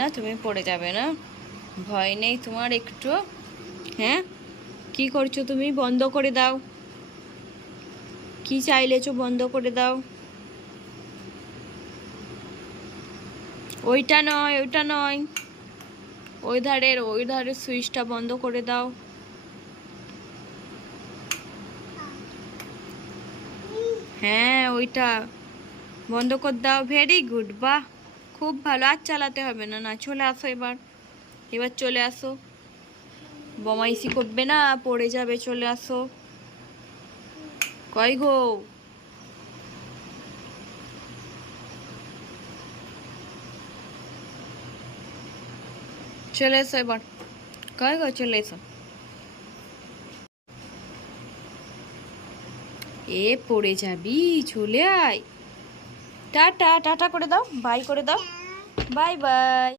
না, তুমি পড়ে যাবে না, ভয় নেই তোমার একটু। হ্যাঁ, কি করছো তুমি? বন্ধ করে দাও, কি চাইলেছো বন্ধ করে দাও। ওইটা নয়, ওইটা নয়, ওই ধারের সুইচটা বন্ধ করে দাও। হ্যাঁ, ওইটা বন্ধ করে দাও। ভেরি গুড, বাহ, খুব ভালো। আর চালাতে হবে না। না, চলে আসো এবার, এবার চলে আসো, বমাইশি করবে না, পড়ে যাবে। চলে আসো। কই গো? চলে এসো এবার, কই গো? চলে এসো। এ পড়ে যাবি, চলে আয়। টাটা, টাটা করে দাও, বাই করে দাও, বাই বাই।